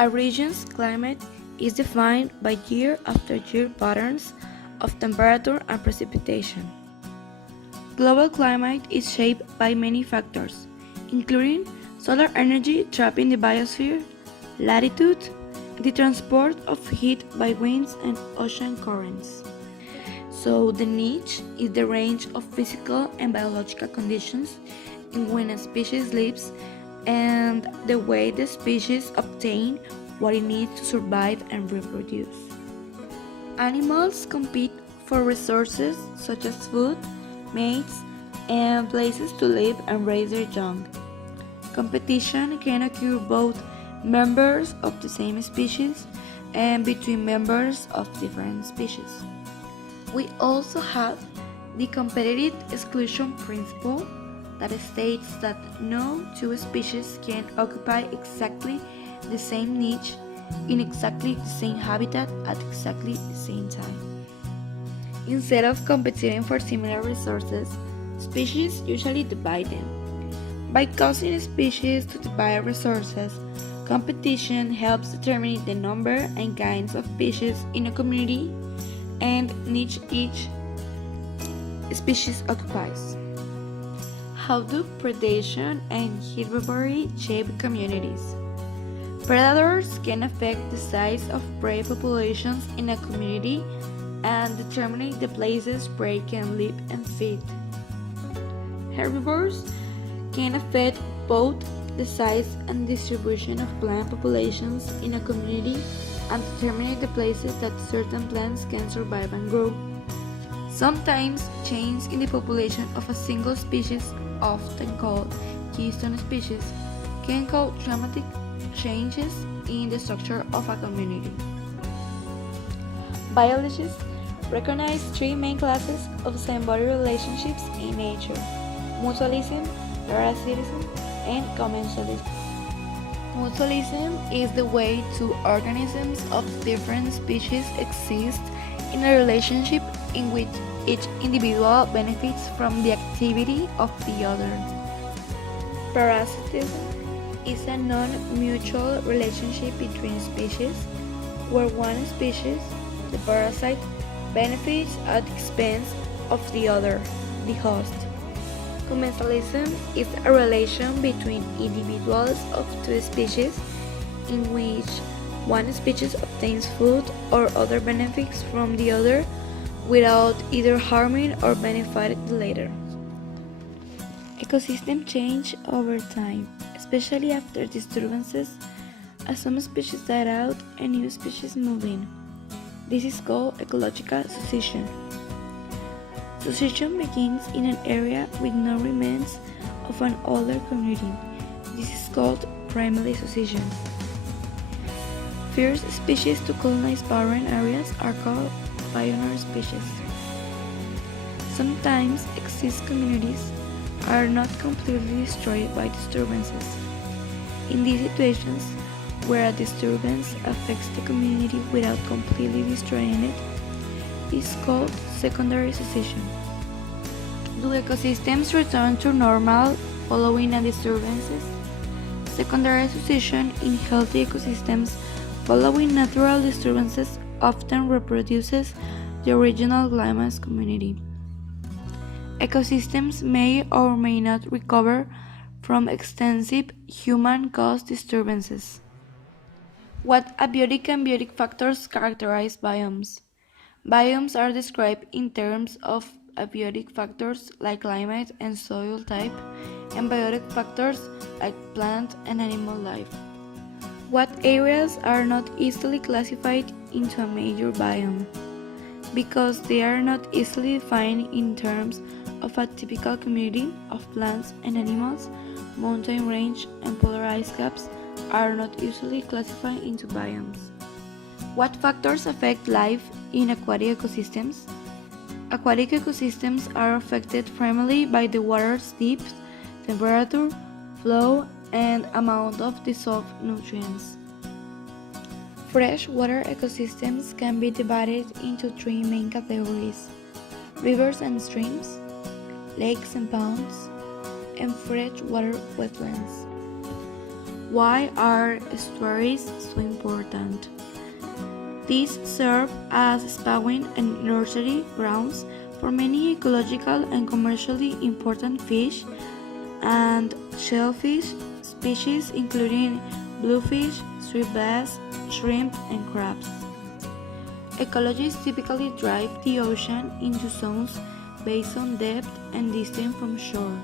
A region's climate is defined by year-after-year patterns of temperature and precipitation. Global climate is shaped by many factors, including solar energy trapped in the biosphere, latitude, the transport of heat by winds and ocean currents. So, the niche is the range of physical and biological conditions in which a species lives and the way the species obtain what it needs to survive and reproduce. Animals compete for resources such as food, mates, and places to live and raise their young. Competition can occur both members of the same species and between members of different species. We also have the competitive exclusion principle that states that no two species can occupy exactly the same niche in exactly the same habitat at exactly the same time. Instead of competing for similar resources, species usually divide them. By causing species to divide resources, competition helps determine the number and kinds of species in a community and niche each species occupies. How do predation and herbivory shape communities? Predators can affect the size of prey populations in a community and determine the places prey can live and feed. Herbivores can affect both the size and distribution of plant populations in a community and determine the places that certain plants can survive and grow. Sometimes, change in the population of a single species, often called keystone species, can cause dramatic changes in the structure of a community. Biologists recognize three main classes of symbiotic relationships in nature: mutualism, parasitism, and commensalism. Mutualism is the way two organisms of different species exist in a relationship in which each individual benefits from the activity of the other. Parasitism is a non-mutual relationship between species where one species, the parasite, benefits at the expense of the other, the host. Commensalism is a relation between individuals of two species in which one species obtains food or other benefits from the other without either harming or benefiting the latter. Ecosystem change over time, especially after disturbances, as some species die out and new species move in. This is called ecological succession. Succession begins in an area with no remains of an older community. This is called primary succession. First species to colonize barren areas are called pioneer species. Sometimes exist communities are not completely destroyed by disturbances. In these situations, where a disturbance affects the community without completely destroying it, is called secondary succession. Do ecosystems return to normal following a disturbances? Secondary succession in healthy ecosystems following natural disturbances often reproduces the original Glima's community. Ecosystems may or may not recover from extensive human-caused disturbances. What abiotic and biotic factors characterize biomes? Biomes are described in terms of abiotic factors like climate and soil type, and biotic factors like plant and animal life. What areas are not easily classified into a major biome? Because they are not easily defined in terms of a typical community of plants and animals, mountain range and polar ice caps are not usually classified into biomes. What factors affect life in aquatic ecosystems? Aquatic ecosystems are affected primarily by the water's depth, temperature, flow, and amount of dissolved nutrients. Freshwater ecosystems can be divided into three main categories: rivers and streams, lakes and ponds, and freshwater wetlands. Why are estuaries so important? These serve as spawning and nursery grounds for many ecological and commercially important fish and shellfish species including bluefish, street bass, shrimp, and crabs. Ecologists typically divide the ocean into zones based on depth and distance from shore.